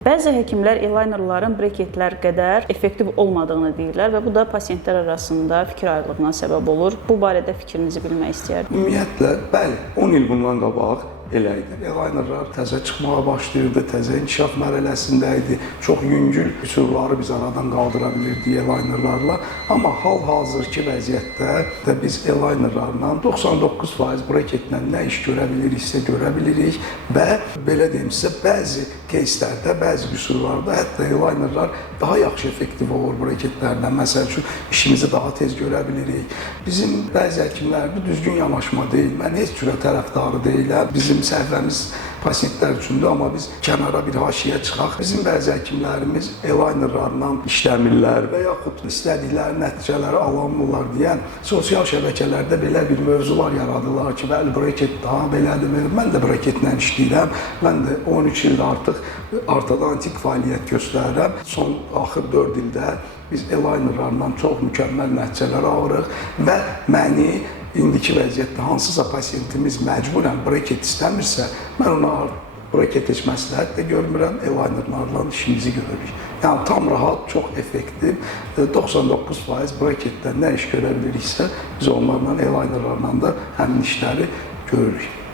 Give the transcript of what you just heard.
Bəzi həkimlər eyelinerların breketlər qədər effektiv olmadığını deyirlər və bu da pasientlər arasında fikir ayrılığına səbəb olur. Bu barədə fikrinizi bilmək istəyərdim. Ümumiyyətlə, bəli, 10 il bundan qabaq elə idi. Eyelinerlar təzə çıxmağa başlayırdı, təzə inkişaf mərhələsində idi. Çox yüngül qüsurları biz aradan qaldıra bilirdik eyelinerlarla. Amma hal-hazırki vəziyyətdə də biz eyelinerlarla 99% breketlə nə iş görə biliriksə görə bilirik və belə deyim sizə, bəzi кейslərdə, bəzi qüsurlarda hətta eyelinerlar daha yaxşı effektiv olur breketlərdən. Məsəl üçün, işimizi daha tez görə bilirik. Bizim bəzi həkimlərdə düzgün yanaşma deyil. Mən heç cürə tərəfdarı deyiləm. Bizim səhvəmiz pasientlər üçündür, amma biz kənara bir haşiyə çıxaq. Bizim bəzi həkimlərimiz eyelinerlarla işləmirlər və yaxud istədikləri nəticələri alamırlar deyən sosial şəbəkələrdə belə bir mövzular yaradırlar ki, bəli, breket daha belədir. Mən də breketlə işləyirəm. Mən də 13 ildə artıq ortodontik fəaliyyət göstərirəm. Son axır 4 ildə biz eyelinerlarla çox mükəmməl nəticələr alırıq və məni indiki vəziyyətdə hansısa pasientimiz məcburən breket istəmirsə, mən ona breket heç məsləhət də görmürəm, eyelinerlarla işimizi görürük. Yəni tam rahat, çox effektiv, 99% breketdən nə iş görə biliriksə, biz onlarla, eyelinerlarla da həmin işləri görürük.